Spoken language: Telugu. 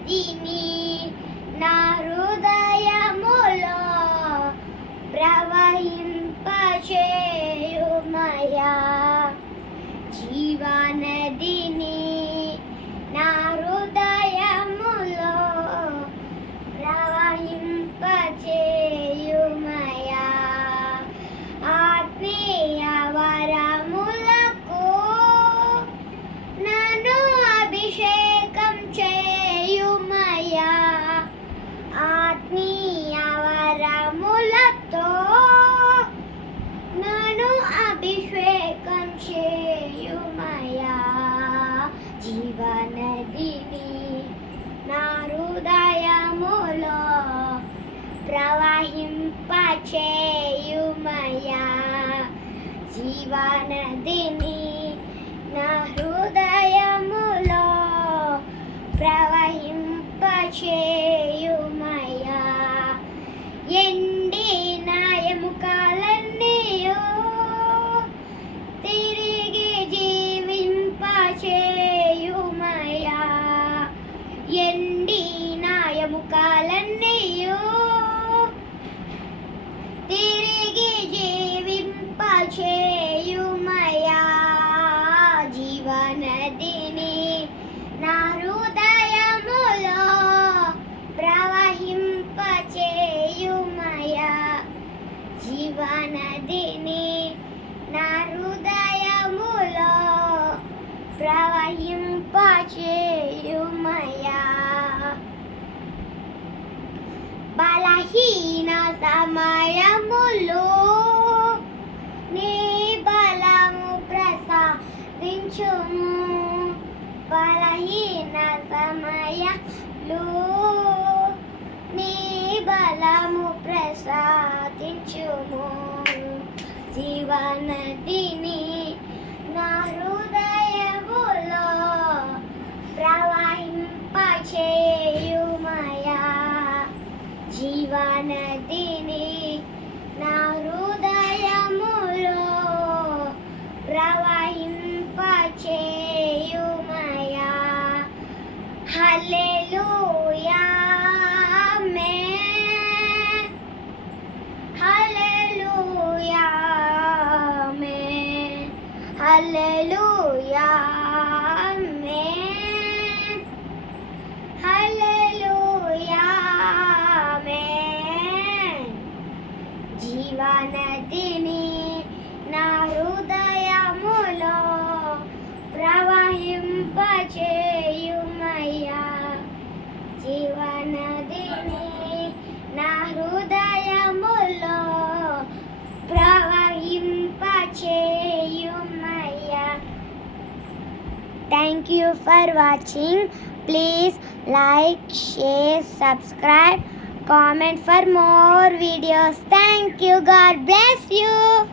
నదిని నా హృదయములో ప్రవహింపచేయుమయా జీవనదిని నా హృదయములో ప్రవహింపచేయుమయా ఆత్మీయ వరములకు నన్ను అభిషేకం చేయుమయా ఆత్మీయ వరములతో నన్ను అభిషేకం చేయుమయా జీవనదిని నా హృదయములో ప్రవహింపచేయుమయా జీవనదిని నా హృదయములో ప్రవహింపచేయుమయా ఎండిన ఎముకలన్నీయు తిరిగి జీవింపచేయుమయా ఎండిన ఎముకలన్నీయు తిరిగి జీవింపచేయుమయా జీవనదిని నా హృదయములో ప్రవహింపచేయుమయా జీవనదిని నా హృదయములో ప్రవహింపచేయుమయా బలహీన సమయములో నీ బలము ప్రసాదించుము బలహీన సమయములో నీ బలము ప్రసాదించుము జీవనదిని నా హృదయములో ప్రవహింపచేయుమయా జీవనదిని నా హృదయములో ప్రవహింపచేయుమయా హల్లెలూయా ఆమేన్ హల్లెలూయా ఆమేన్ హల్లెలూయా ఆమేన్ హల్లెలూయా ఆమేన్ జీవనదిని నా హృదయములో ప్రవహింపచేయుమయా జీవనదిని నా హృదయములో ప్రవహింపచేయుమయా. Thank you for watching. Please like, share, subscribe, comment for more videos. Thank you. God bless you.